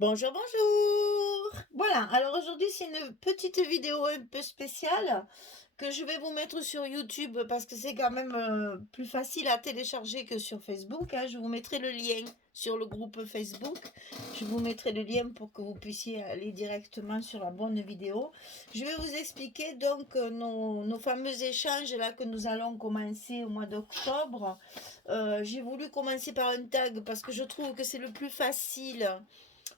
Bonjour, bonjour! Voilà, alors aujourd'hui c'est une petite vidéo un peu spéciale que je vais vous mettre sur YouTube parce que c'est quand même plus facile à télécharger que sur Facebook, hein. Je vous mettrai le lien sur le groupe Facebook. Je vous mettrai le lien pour que vous puissiez aller directement sur la bonne vidéo. Je vais vous expliquer donc nos fameux échanges là que nous allons commencer au mois d'octobre. J'ai voulu commencer par un tag parce que je trouve que c'est le plus facile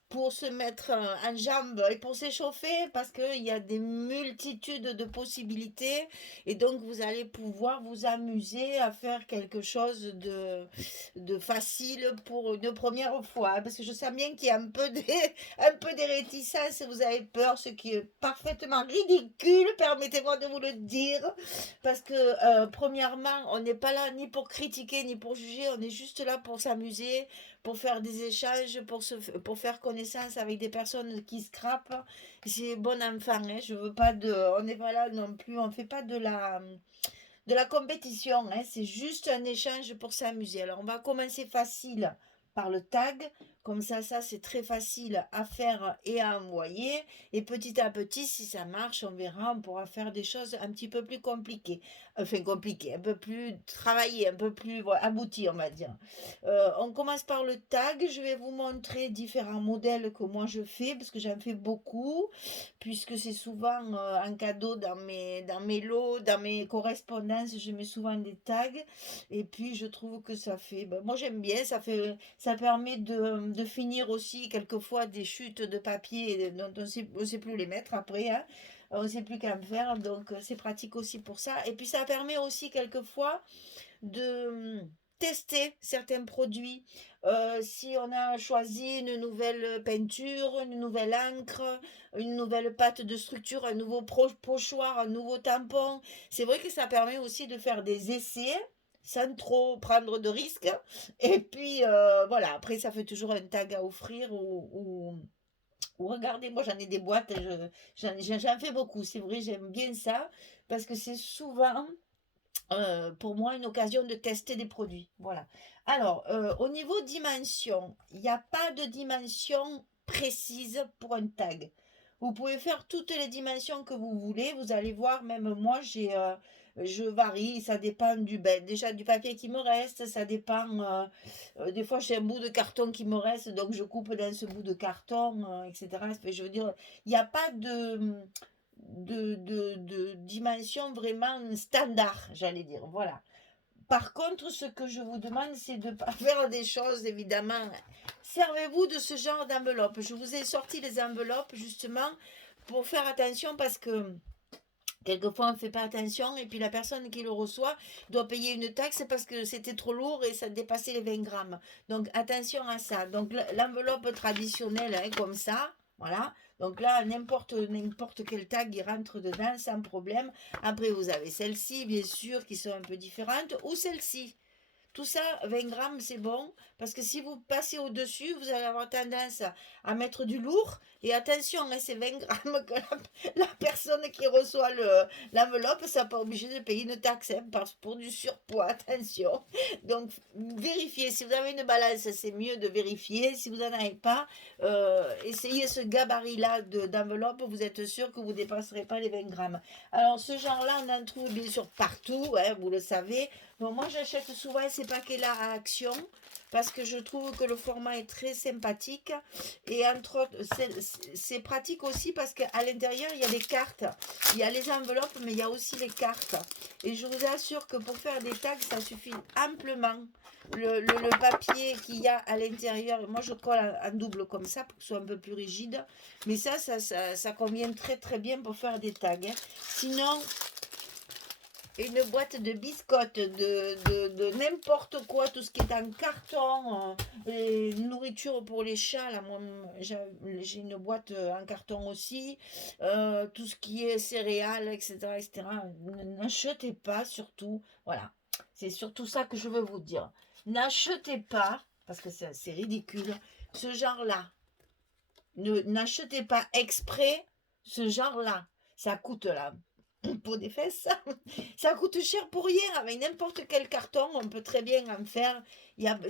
pour se mettre en jambes et pour s'échauffer parce qu'il y a des multitudes de possibilités et donc vous allez pouvoir vous amuser à faire quelque chose de facile pour une première fois parce que je sais bien qu'il y a un peu des réticences, vous avez peur, ce qui est parfaitement ridicule, permettez-moi de vous le dire, parce que premièrement on n'est pas là ni pour critiquer ni pour juger, on est juste là pour s'amuser, pour faire des échanges, pour faire connaissance avec des personnes qui scrapent. C'est bon enfant, hein, je veux pas de. On n'est pas là non plus, on fait pas de la compétition, hein, c'est juste un échange pour s'amuser. Alors on va commencer facile par le tag, comme ça c'est très facile à faire et à envoyer. Et petit à petit, si ça marche, on verra, on pourra faire des choses un petit peu plus compliquées. Enfin compliquées, un peu plus travaillées, un peu plus voilà, abouties, on va dire. On commence par le tag. Je vais vous montrer différents modèles que moi je fais, parce que j'en fais beaucoup, puisque c'est souvent un cadeau dans mes lots, dans mes correspondances, je mets souvent des tags. Et puis je trouve que ça fait, ben, moi j'aime bien, ça permet de finir aussi quelquefois des chutes de papier dont on sait plus les mettre après, hein. On ne sait plus qu'en faire, donc c'est pratique aussi pour ça. Et puis ça permet aussi quelquefois de tester certains produits. Si on a choisi une nouvelle peinture, une nouvelle encre, une nouvelle pâte de structure, un nouveau pochoir, un nouveau tampon, c'est vrai que ça permet aussi de faire des essais sans trop prendre de risques. Et puis voilà, après ça fait toujours un tag à offrir ou regardez, moi j'en ai des boîtes, j'en fais beaucoup, c'est vrai, j'aime bien ça parce que c'est souvent pour moi une occasion de tester des produits. Voilà. Alors, au niveau dimension, il n'y a pas de dimension précise pour un tag. Vous pouvez faire toutes les dimensions que vous voulez. Vous allez voir, même moi, je varie. Ça dépend déjà du papier qui me reste. Ça dépend. Des fois, j'ai un bout de carton qui me reste, donc je coupe dans ce bout de carton, etc. Je veux dire, il n'y a pas de dimension vraiment standard, j'allais dire. Voilà. Par contre, ce que je vous demande, c'est de ne pas faire des choses, évidemment. Servez-vous de ce genre d'enveloppe. Je vous ai sorti les enveloppes, justement, pour faire attention parce que quelquefois on ne fait pas attention et puis la personne qui le reçoit doit payer une taxe parce que c'était trop lourd et ça dépassait les 20 grammes. Donc attention à ça. Donc l'enveloppe traditionnelle, hein, comme ça, voilà. Donc là, n'importe quel tag, il rentre dedans sans problème. Après, vous avez celles-ci, bien sûr, qui sont un peu différentes, ou celles-ci. Tout ça, 20 grammes, c'est bon, parce que si vous passez au-dessus, vous allez avoir tendance à mettre du lourd. Et attention, hein, c'est 20 grammes que la personne qui reçoit l'enveloppe, ça pas obligé de payer une taxe, hein, pour du surpoids, attention. Donc, vérifiez. Si vous avez une balance, c'est mieux de vérifier. Si vous n'en avez pas, essayez ce gabarit-là d'enveloppe, vous êtes sûr que vous ne dépasserez pas les 20 grammes. Alors, ce genre-là, on en trouve bien sûr partout, hein, vous le savez. Bon, moi, j'achète souvent ces paquets-là à Action parce que je trouve que le format est très sympathique. Et entre autres, c'est pratique aussi parce qu'à l'intérieur, il y a des cartes. Il y a les enveloppes, mais il y a aussi les cartes. Et je vous assure que pour faire des tags, ça suffit amplement. Le papier qu'il y a à l'intérieur, moi je colle en double comme ça pour que ce soit un peu plus rigide. Mais ça convient très très bien pour faire des tags, hein. Sinon, une boîte de biscottes, de n'importe quoi, tout ce qui est en carton, les nourritures pour les chats, là, moi j'ai une boîte en carton aussi, tout ce qui est céréales, etc., etc. N'achetez pas surtout, voilà, c'est surtout ça que je veux vous dire. N'achetez pas, parce que c'est ridicule, ce genre-là. N'achetez pas exprès ce genre-là. Ça coûte là pour des fesses. Ça coûte cher pour rien. Avec n'importe quel carton, on peut très bien en faire.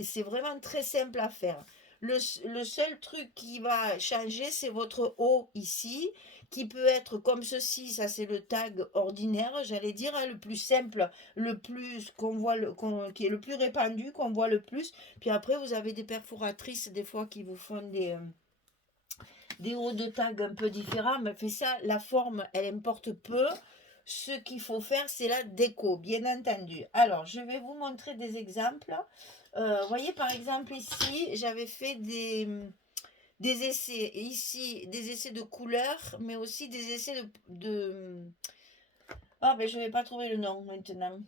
C'est vraiment très simple à faire. Le seul truc qui va changer, c'est votre haut ici, qui peut être comme ceci. Ça, c'est le tag ordinaire, j'allais dire, hein, le plus simple, le plus qu'on voit, qui est le plus répandu, qu'on voit le plus. Puis après, vous avez des perforatrices, des fois, qui vous font des hauts de tag un peu différents. Mais fait ça, la forme, elle importe peu. Ce qu'il faut faire, c'est la déco, bien entendu. Alors, je vais vous montrer des exemples. Voyez, par exemple, ici, j'avais fait des essais. Ici, des essais de couleurs, mais aussi des essais Ah, ben, je ne vais pas trouver le nom maintenant.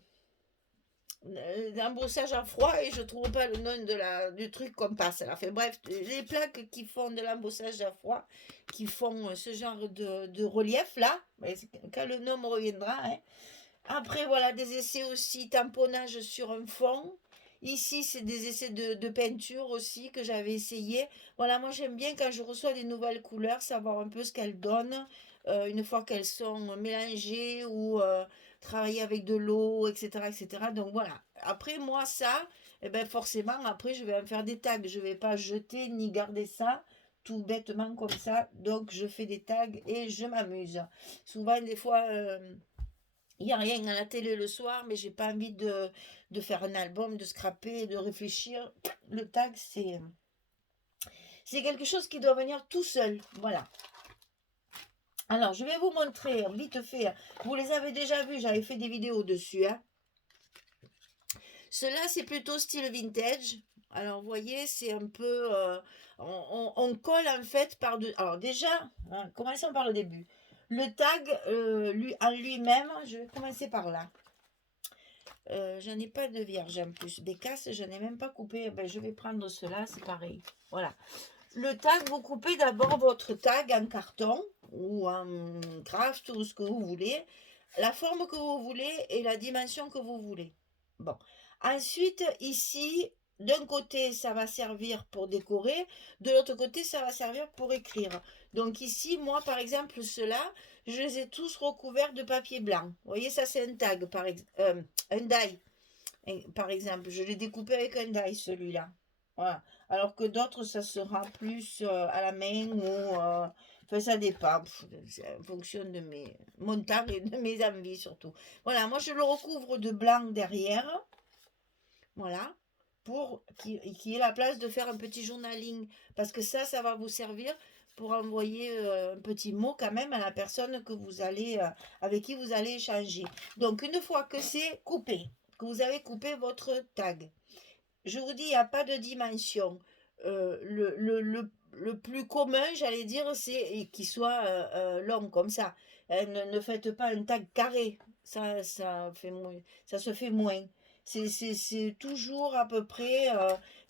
L'embossage à froid et je trouve pas le nom du truc qu'on passe là. Fait, bref, les plaques qui font de l'embossage à froid, qui font ce genre de relief là, ben, quand le nom me reviendra, hein. Après, voilà, des essais aussi, tamponnage sur un fond. Ici, c'est des essais de peinture aussi que j'avais essayé. Voilà, moi j'aime bien quand je reçois des nouvelles couleurs, savoir un peu ce qu'elles donnent, une fois qu'elles sont mélangées ou travaillées avec de l'eau, etc., etc. Donc voilà. Après, moi, ça, eh ben forcément, après, je vais en faire des tags. Je ne vais pas jeter ni garder ça tout bêtement comme ça. Donc, je fais des tags et je m'amuse. Souvent, des fois, il n'y a rien à la télé le soir, mais j'ai pas envie de faire un album, de scraper, de réfléchir. Le tag, c'est quelque chose qui doit venir tout seul. Voilà. Alors, je vais vous montrer vite fait. Vous les avez déjà vus, j'avais fait des vidéos dessus, hein. Cela, c'est plutôt style vintage. Alors, vous voyez, c'est un peu... on colle en fait par... Alors déjà, hein, commençons par le début. Le tag, en lui-même, je vais commencer par là. J'en ai pas de vierge en plus. Bécasse, je n'ai même pas coupé. Ben, je vais prendre cela, c'est pareil. Voilà. Le tag, vous coupez d'abord votre tag en carton ou en craft ou ce que vous voulez. La forme que vous voulez et la dimension que vous voulez. Bon. Ensuite, ici, d'un côté, ça va servir pour décorer. De l'autre côté, ça va servir pour écrire. Donc ici, moi, par exemple, ceux-là, je les ai tous recouverts de papier blanc. Vous voyez, ça, c'est un tag, un die. Par exemple, je l'ai découpé avec un die, celui-là. Voilà. Alors que d'autres, ça sera plus à la main ou... enfin, ça dépend. C'est en fonction de mon temps et de mes envies, surtout. Voilà, moi, je le recouvre de blanc derrière. Voilà. Pour qu'il y ait la place de faire un petit journaling. Parce que ça va vous servir pour envoyer un petit mot quand même à la personne que vous allez, avec qui vous allez échanger. Donc, une fois que c'est coupé, que vous avez coupé votre tag, je vous dis, il n'y a pas de dimension. Le plus commun, j'allais dire, c'est qu'il soit long comme ça. Ne faites pas un tag carré. Ça fait moins, ça se fait moins. C'est toujours à peu près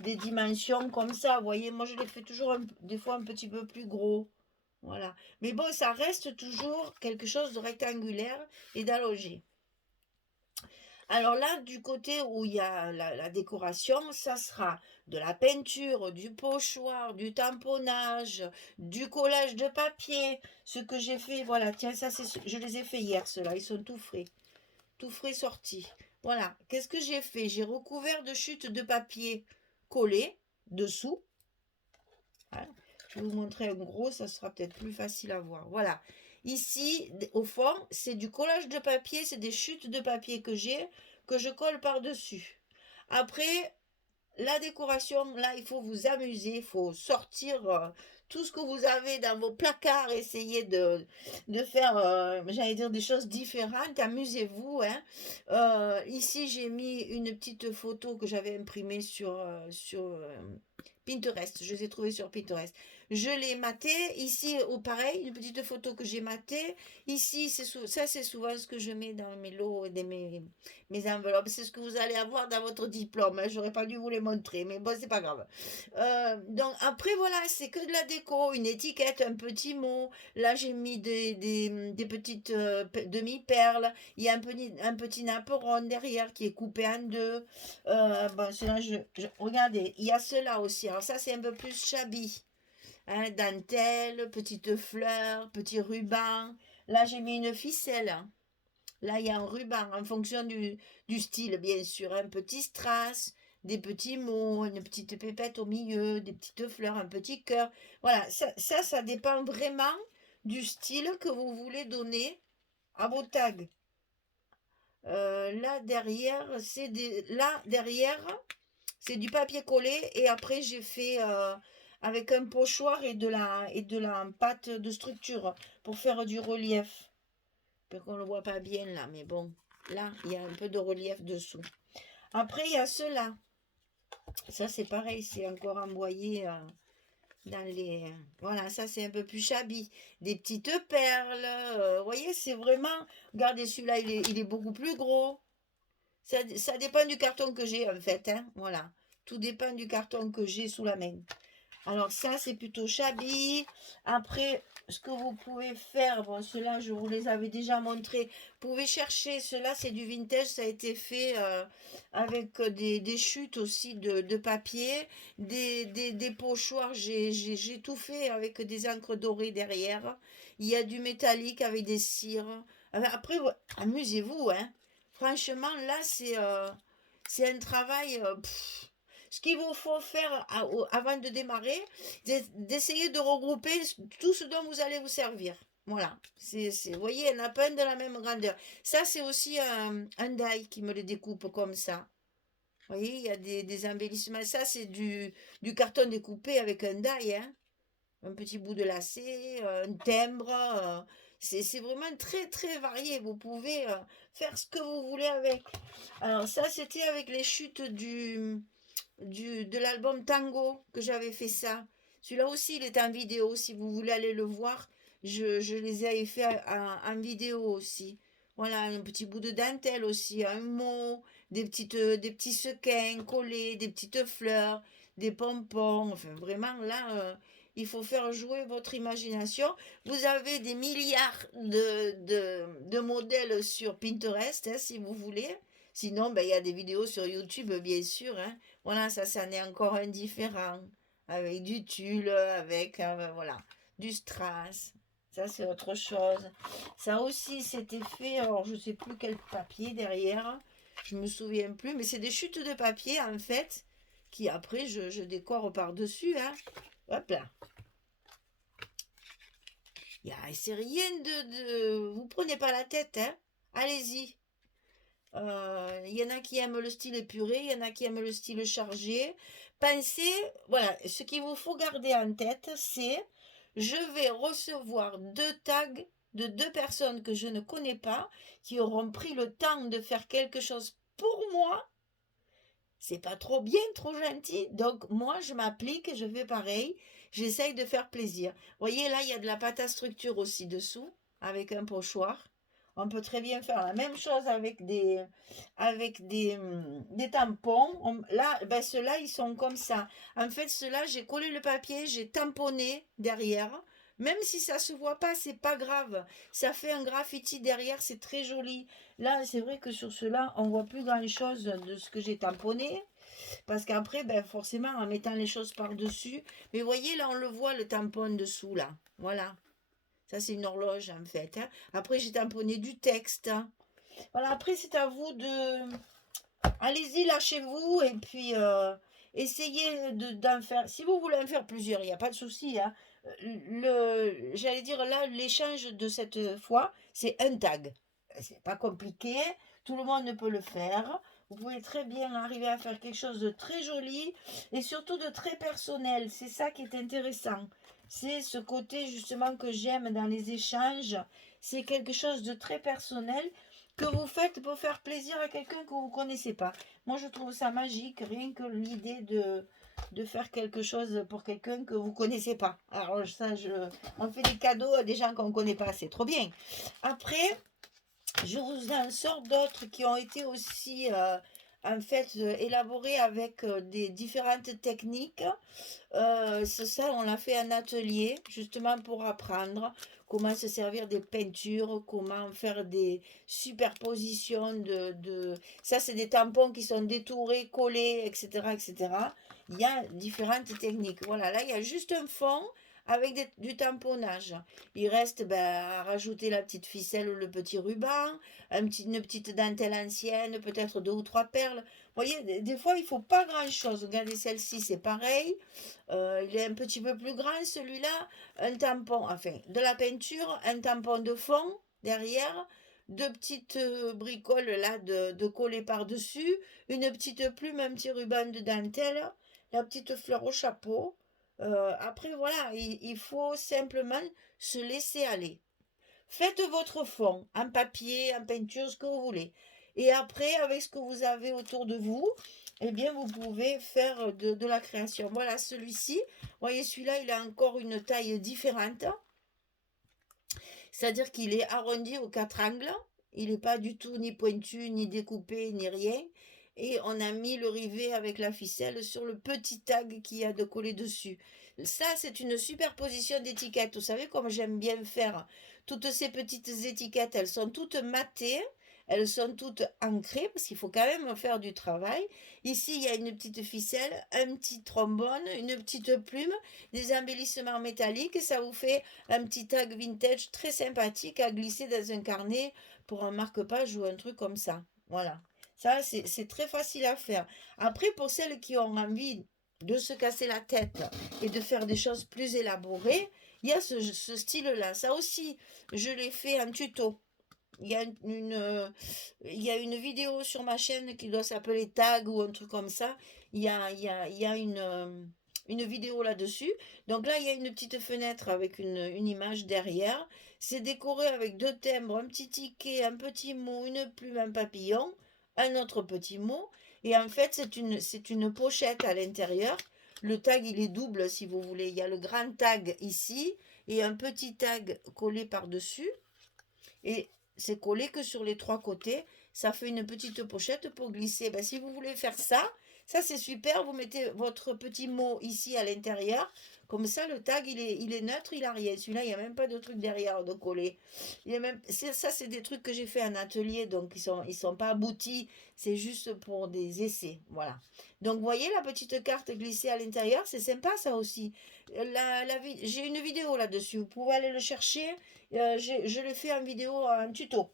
des dimensions comme ça. Vous voyez, moi je les fais toujours des fois un petit peu plus gros. Voilà. Mais bon, ça reste toujours quelque chose de rectangulaire et d'allongé. Alors là, du côté où il y a la décoration, ça sera de la peinture, du pochoir, du tamponnage, du collage de papier. Ce que j'ai fait, voilà, tiens, ça, je les ai fait hier, ceux-là, ils sont tout frais sortis. Voilà, qu'est-ce que j'ai fait? J'ai recouvert de chutes de papier collées dessous. Voilà. Je vais vous montrer un gros, ça sera peut-être plus facile à voir. Voilà. Ici, au fond, c'est du collage de papier, c'est des chutes de papier que j'ai, que je colle par-dessus. Après, la décoration, là, il faut vous amuser, il faut sortir tout ce que vous avez dans vos placards, essayer de faire, j'allais dire, des choses différentes, amusez-vous, hein. Ici, j'ai mis une petite photo que j'avais imprimée sur Pinterest, je les ai trouvées sur Pinterest. Je l'ai maté. Ici, pareil, une petite photo que j'ai matée. Ici, ça, c'est souvent ce que je mets dans mes lots et mes enveloppes. C'est ce que vous allez avoir dans votre diplôme, hein. J'aurais pas dû vous les montrer, mais bon, c'est pas grave. Donc, après, voilà, c'est que de la déco, une étiquette, un petit mot. Là, j'ai mis des petites demi-perles. Il y a un petit napperon derrière qui est coupé en deux. Bon, cela, regardez, il y a cela aussi. Alors ça, c'est un peu plus shabby. Hein, dentelle, petite fleur, petit ruban. Là, j'ai mis une ficelle, hein. Là, il y a un ruban en fonction du style, bien sûr. Un petit strass, des petits mots, une petite pépette au milieu, des petites fleurs, un petit cœur. Voilà, ça dépend vraiment du style que vous voulez donner à vos tags. Là derrière, c'est du papier collé et après j'ai fait avec un pochoir et de la pâte de structure pour faire du relief. Peut qu'on le voit pas bien là, mais bon, là il y a un peu de relief dessous. Après il y a ceux-là. Ça c'est pareil, c'est encore envoyé dans les. Voilà, ça c'est un peu plus shabby. Des petites perles. Vous voyez, c'est vraiment. Regardez, celui-là, il est beaucoup plus gros. Ça dépend du carton que j'ai en fait, hein. Voilà. Tout dépend du carton que j'ai sous la main. Alors ça, c'est plutôt shabby. Après, ce que vous pouvez faire, bon, ceux-là, je vous les avais déjà montrés. Vous pouvez chercher, ceux-là, c'est du vintage. Ça a été fait avec des chutes aussi de papier, des pochoirs. J'ai tout fait avec des encres dorées derrière. Il y a du métallique avec des cires. Après, amusez-vous, hein. Franchement, là, c'est un travail. Ce qu'il vous faut faire avant de démarrer, c'est d'essayer de regrouper tout ce dont vous allez vous servir. Voilà. Vous voyez, il n'y en a pas un de la même grandeur. Ça, c'est aussi un die qui me le découpe comme ça. Vous voyez, il y a des embellissements. Ça, c'est du carton découpé avec un die, hein. Un petit bout de lacet, un timbre. C'est vraiment très, très varié. Vous pouvez faire ce que vous voulez avec. Alors, ça, c'était avec les chutes de l'album Tango que j'avais fait ça. Celui-là aussi, il est en vidéo. Si vous voulez aller le voir, je les ai fait en vidéo aussi. Voilà, un petit bout de dentelle aussi, un mot, des petits sequins collés, des petites fleurs, des pompons. Enfin, vraiment, là, il faut faire jouer votre imagination. Vous avez des milliards de modèles sur Pinterest, hein, si vous voulez. Sinon, ben, il y a des vidéos sur YouTube, bien sûr, hein. Voilà, ça en est encore un différent. Avec du tulle, avec voilà, du strass. Ça, c'est autre chose. Ça aussi, c'était fait. Alors, je sais plus quel papier derrière. Je me souviens plus. Mais c'est des chutes de papier, en fait, qui après, je décore par-dessus. Hein. Hop là. C'est rien Vous prenez pas la tête, hein. Allez-y. Il y en a qui aiment le style épuré, il y en a qui aiment le style chargé. Pensez, voilà, ce qu'il vous faut garder en tête, c'est je vais recevoir 2 tags de 2 personnes que je ne connais pas, qui auront pris le temps de faire quelque chose pour moi. C'est pas trop bien, trop gentil. Donc moi, je m'applique, je fais pareil. J'essaye de faire plaisir. Vous voyez, là, il y a de la pâte à structure aussi dessous, avec un pochoir. On peut très bien faire la même chose avec des tampons. Là, ben, ceux-là, ils sont comme ça. En fait, ceux-là, j'ai collé le papier, j'ai tamponné derrière. Même si ça se voit pas, c'est pas grave. Ça fait un graffiti derrière, c'est très joli. Là, c'est vrai que sur ceux-là, on voit plus grand-chose de ce que j'ai tamponné. Parce qu'après, ben, forcément, en mettant les choses par-dessus. Mais vous voyez, là, on le voit, le tampon dessous, là. Voilà. Ça, c'est une horloge, en fait, hein. Après, j'ai tamponné du texte, hein. Voilà, après, c'est à vous de... Allez-y, lâchez-vous, et puis essayez d'en faire... Si vous voulez en faire plusieurs, il n'y a pas de souci, hein. J'allais dire, là, l'échange de cette fois, c'est un tag. C'est pas compliqué, tout le monde peut le faire. Vous pouvez très bien arriver à faire quelque chose de très joli et surtout de très personnel. C'est ça qui est intéressant. C'est ce côté justement que j'aime dans les échanges. C'est quelque chose de très personnel que vous faites pour faire plaisir à quelqu'un que vous ne connaissez pas. Moi, je trouve ça magique, rien que l'idée de faire quelque chose pour quelqu'un que vous ne connaissez pas. Alors ça, on fait des cadeaux à des gens qu'on ne connaît pas, c'est trop bien. Après, je vous en sors d'autres qui ont été aussi en fait élaborés avec des différentes techniques. C'est ça, on l'a fait en atelier, justement pour apprendre comment se servir des peintures, comment faire des superpositions Ça, c'est des tampons qui sont détourés, collés, etc., etc. Il y a différentes techniques. Voilà, là, il y a juste un fond avec du tamponnage. Il reste à rajouter la petite ficelle ou le petit ruban, une petite dentelle ancienne, peut-être 2 ou 3 perles. Vous voyez, des fois, il faut pas grand-chose. Regardez, celle-ci, c'est pareil. Il est un petit peu plus grand, celui-là. Un tampon, enfin, de la peinture, un tampon de fond derrière, 2 petites bricoles là de coller par-dessus, une petite plume, un petit ruban de dentelle, la petite fleur au chapeau. Après, voilà, il faut simplement se laisser aller. Faites votre fond en papier, en peinture, ce que vous voulez. Et après, avec ce que vous avez autour de vous, eh bien, vous pouvez faire de la création. Voilà, celui-ci. Vous voyez, celui-là, il a encore une taille différente. C'est-à-dire qu'il est arrondi aux 4 angles. Il n'est pas du tout ni pointu, ni découpé, ni rien. Et on a mis le rivet avec la ficelle sur le petit tag qu'il y a de coller dessus. Ça, c'est une superposition d'étiquettes. Vous savez comme j'aime bien faire toutes ces petites étiquettes. Elles sont toutes matées. Elles sont toutes ancrées parce qu'il faut quand même faire du travail. Ici, il y a une petite ficelle, un petit trombone, une petite plume, des embellissements métalliques. Ça vous fait un petit tag vintage très sympathique à glisser dans un carnet pour un marque-page ou un truc comme ça. Voilà. Ça, c'est très facile à faire. Après, pour celles qui ont envie de se casser la tête et de faire des choses plus élaborées, il y a ce style-là. Ça aussi, je l'ai fait en tuto. Il y a une vidéo sur ma chaîne qui doit s'appeler Tag ou un truc comme ça. Il y a une vidéo là-dessus. Donc là, il y a une petite fenêtre avec une image derrière. C'est décoré avec 2 timbres, un petit ticket, un petit mot, une plume, un papillon, un autre petit mot. Et en fait, c'est une pochette à l'intérieur. Le tag, il est double si vous voulez. Il y a le grand tag ici et un petit tag collé par-dessus. Et c'est collé que sur les 3 côtés. Ça fait une petite pochette pour glisser. Ben, si vous voulez faire ça, ça c'est super. Vous mettez votre petit mot ici à l'intérieur. Comme ça, le tag, il est neutre, il a rien. Celui-là, il n'y a même pas de truc derrière de coller. Ça, c'est des trucs que j'ai fait en atelier, donc ils sont pas aboutis. C'est juste pour des essais. Voilà. Donc, vous voyez la petite carte glissée à l'intérieur, c'est sympa ça aussi. J'ai une vidéo là-dessus. Vous pouvez aller le chercher. Je l'ai fait en vidéo, en tuto.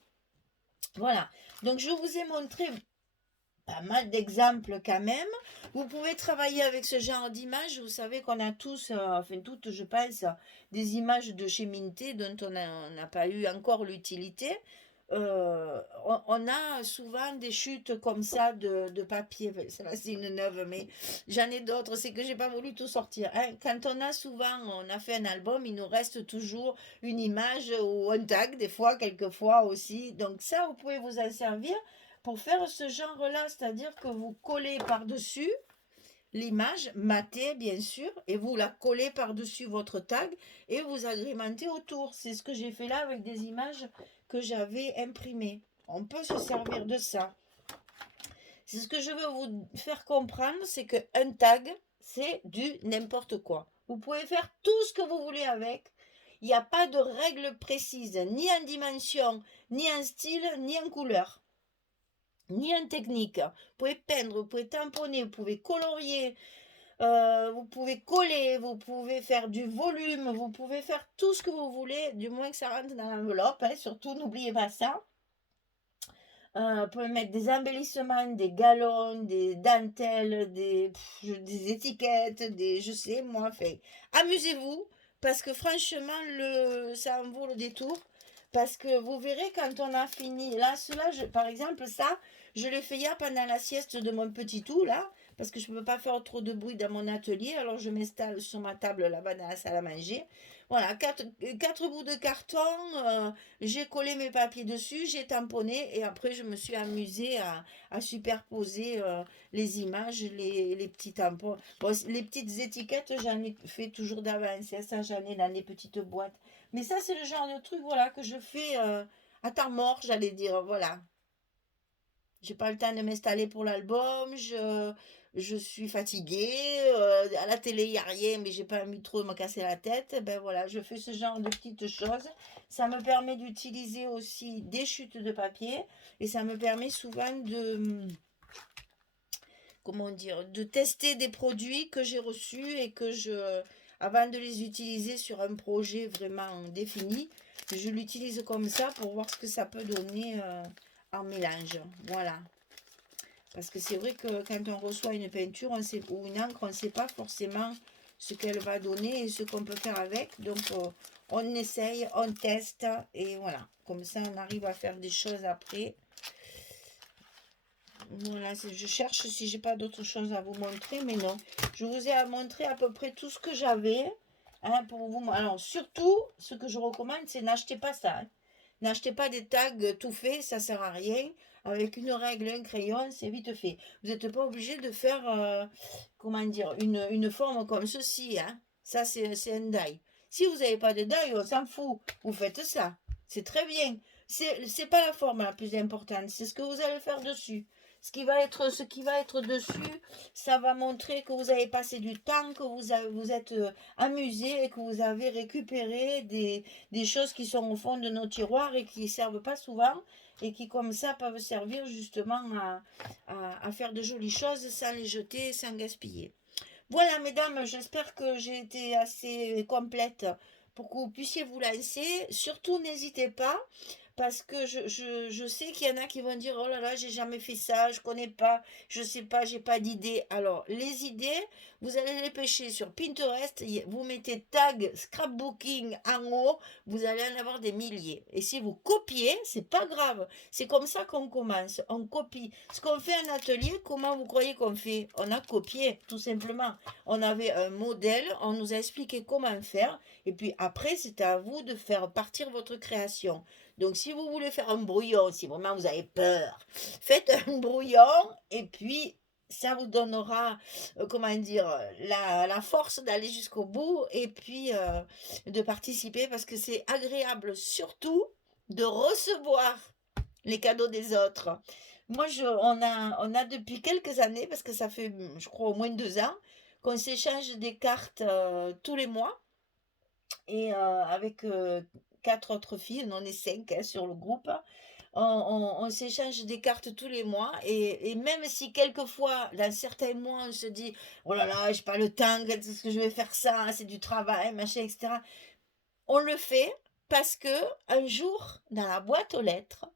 Voilà. Donc, je vous ai montré pas mal d'exemples quand même. Vous pouvez travailler avec ce genre d'images. Vous savez qu'on a tous, enfin toutes, je pense, des images de chez Minté dont on n'a pas eu encore l'utilité. On a souvent des chutes comme ça de papier. Enfin, ça, c'est une neuve, mais j'en ai d'autres. C'est que j'ai pas voulu tout sortir, hein. Quand on a fait un album, il nous reste toujours une image ou un tag, des fois, quelquefois aussi. Donc ça, vous pouvez vous en servir pour faire ce genre-là, c'est-à-dire que vous collez par-dessus l'image, matée bien sûr, et vous la collez par-dessus votre tag et vous agrémentez autour. C'est ce que j'ai fait là avec des images que j'avais imprimées. On peut se servir de ça. C'est ce que je veux vous faire comprendre, c'est qu'un tag, c'est du n'importe quoi. Vous pouvez faire tout ce que vous voulez avec. Il n'y a pas de règle précise, ni en dimension, ni en style, ni en couleur, ni en technique. Vous pouvez peindre, vous pouvez tamponner, vous pouvez colorier, vous pouvez coller, vous pouvez faire du volume, vous pouvez faire tout ce que vous voulez, du moins que ça rentre dans l'enveloppe, hein, surtout n'oubliez pas ça. Vous pouvez mettre des embellissements, des galons, des dentelles, des étiquettes, je sais moi, enfin, amusez-vous, parce que franchement, ça en vaut le détour. Parce que vous verrez quand on a fini, là, par exemple, ça, je l'ai fait hier pendant la sieste de mon petit tout, là, parce que je ne peux pas faire trop de bruit dans mon atelier, alors je m'installe sur ma table là-bas dans la salle à manger. Voilà, quatre bouts de carton, j'ai collé mes papiers dessus, j'ai tamponné, et après je me suis amusée à superposer les images, les petits tampons. Bon, les petites étiquettes, j'en ai fait toujours d'avance, ça j'en ai dans les petites boîtes. Mais ça, c'est le genre de truc, voilà, que je fais à temps mort, j'allais dire, voilà. J'ai pas le temps de m'installer pour l'album, je suis fatiguée, à la télé, il n'y a rien, mais j'ai pas envie trop de me casser la tête. Ben voilà, je fais ce genre de petites choses. Ça me permet d'utiliser aussi des chutes de papier et ça me permet souvent comment dire, de tester des produits que j'ai reçus et avant de les utiliser sur un projet vraiment défini, je l'utilise comme ça pour voir ce que ça peut donner en mélange. Voilà. Parce que c'est vrai que quand on reçoit une peinture ou une encre, on ne sait pas forcément ce qu'elle va donner et ce qu'on peut faire avec. Donc, on essaye, on teste et voilà. Comme ça, on arrive à faire des choses après. Voilà, je cherche si j'ai pas d'autres choses à vous montrer, mais non. Je vous ai montré à peu près tout ce que j'avais. Hein, pour vous. Alors, surtout, ce que je recommande, c'est n'achetez pas ça. Hein. N'achetez pas des tags tout faits, ça sert à rien. Avec une règle, un crayon, c'est vite fait. Vous n'êtes pas obligé de faire, comment dire, une forme comme ceci. Hein. Ça, c'est un die. Si vous n'avez pas de die, on s'en fout. Vous faites ça. C'est très bien. C'est pas la forme la plus importante, c'est ce que vous allez faire dessus. Ce qui va être dessus, ça va montrer que vous avez passé du temps, que vous êtes amusé et que vous avez récupéré des choses qui sont au fond de nos tiroirs et qui ne servent pas souvent et qui comme ça peuvent servir justement à faire de jolies choses sans les jeter, sans gaspiller. Voilà mesdames, j'espère que j'ai été assez complète pour que vous puissiez vous lancer. Surtout n'hésitez pas parce que je sais qu'il y en a qui vont dire oh là là, j'ai jamais fait ça, je connais pas, je sais pas, j'ai pas d'idée. Alors, les idées, vous allez les pêcher sur Pinterest, vous mettez tag scrapbooking en haut, vous allez en avoir des milliers. Et si vous copiez, c'est pas grave. C'est comme ça qu'on commence, on copie. Ce qu'on fait en atelier, comment vous croyez qu'on fait? On a copié, tout simplement. On avait un modèle, on nous a expliqué comment faire, et puis après, c'est à vous de faire partir votre création. Donc, si vous voulez faire un brouillon, si vraiment vous avez peur, faites un brouillon et puis ça vous donnera, comment dire, la force d'aller jusqu'au bout et puis de participer parce que c'est agréable surtout de recevoir les cadeaux des autres. Moi, on a depuis quelques années, parce que ça fait, je crois, au moins 2 ans, qu'on s'échange des cartes tous les mois et avec 4 autres filles, on en est 5 hein, sur le groupe. On s'échange des cartes tous les mois et même si quelquefois, dans certains mois, on se dit oh là là, j'ai pas le temps, qu'est-ce que je vais faire ça, c'est du travail, machin, etc. On le fait parce que un jour, dans la boîte aux lettres,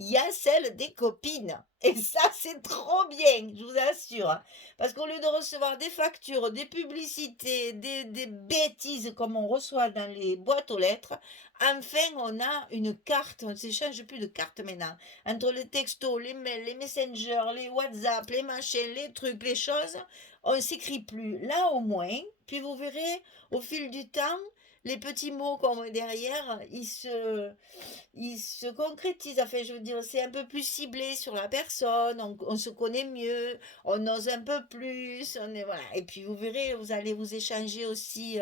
il y a celle des copines. Et ça, c'est trop bien, je vous assure. Parce qu'au lieu de recevoir des factures, des publicités, des bêtises comme on reçoit dans les boîtes aux lettres, enfin, on a une carte. On ne s'échange plus de cartes maintenant. Entre les textos, les mails, les messengers, les WhatsApp, les machins, les trucs, les choses, on ne s'écrit plus. Là, au moins, puis vous verrez, au fil du temps, les petits mots qu'on met derrière, ils se concrétisent. Enfin, je veux dire, c'est un peu plus ciblé sur la personne, on se connaît mieux, on ose un peu plus, voilà. Et puis vous verrez, vous allez vous échanger aussi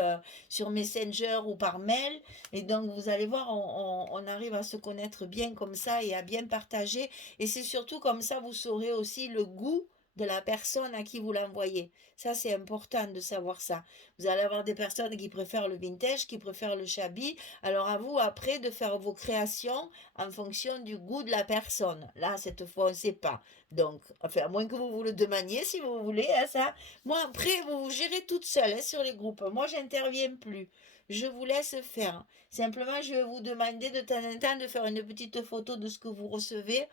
sur Messenger ou par mail. Et donc, vous allez voir, on arrive à se connaître bien comme ça et à bien partager. Et c'est surtout comme ça, vous saurez aussi le goût de la personne à qui vous l'envoyez. Ça, c'est important de savoir ça. Vous allez avoir des personnes qui préfèrent le vintage, qui préfèrent le shabby. Alors à vous après de faire vos créations en fonction du goût de la personne. Là, cette fois, on ne sait pas. Donc, enfin, à moins que vous vous le demandiez si vous voulez, hein, ça. Moi, après, vous vous gérez toute seule hein, sur les groupes. Moi, j'interviens plus. Je vous laisse faire. Simplement, je vais vous demander de temps en temps de faire une petite photo de ce que vous recevez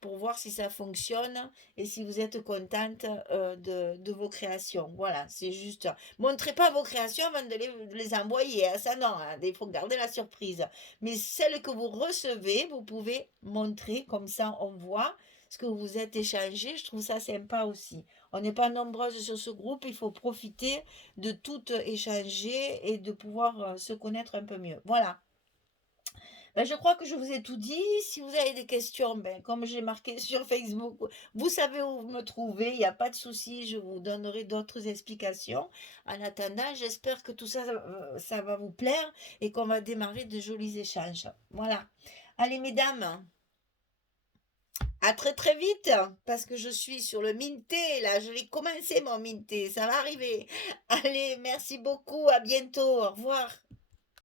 pour voir si ça fonctionne et si vous êtes contente de vos créations. Voilà, c'est juste. Montrez pas vos créations avant de les envoyer. Hein, ça, non, hein, il faut garder la surprise. Mais celles que vous recevez, vous pouvez montrer, comme ça on voit ce que vous êtes échangé. Je trouve ça sympa aussi. On n'est pas nombreuses sur ce groupe, il faut profiter de tout échanger et de pouvoir se connaître un peu mieux. Voilà. Ben, je crois que je vous ai tout dit. Si vous avez des questions, ben, comme j'ai marqué sur Facebook, vous savez où me trouver. Il n'y a pas de souci. Je vous donnerai d'autres explications. En attendant, j'espère que tout ça, ça va vous plaire et qu'on va démarrer de jolis échanges. Voilà. Allez, mesdames, à très très vite parce que je suis sur le minté. Là, je vais commencer mon minté. Ça va arriver. Allez, merci beaucoup. À bientôt. Au revoir.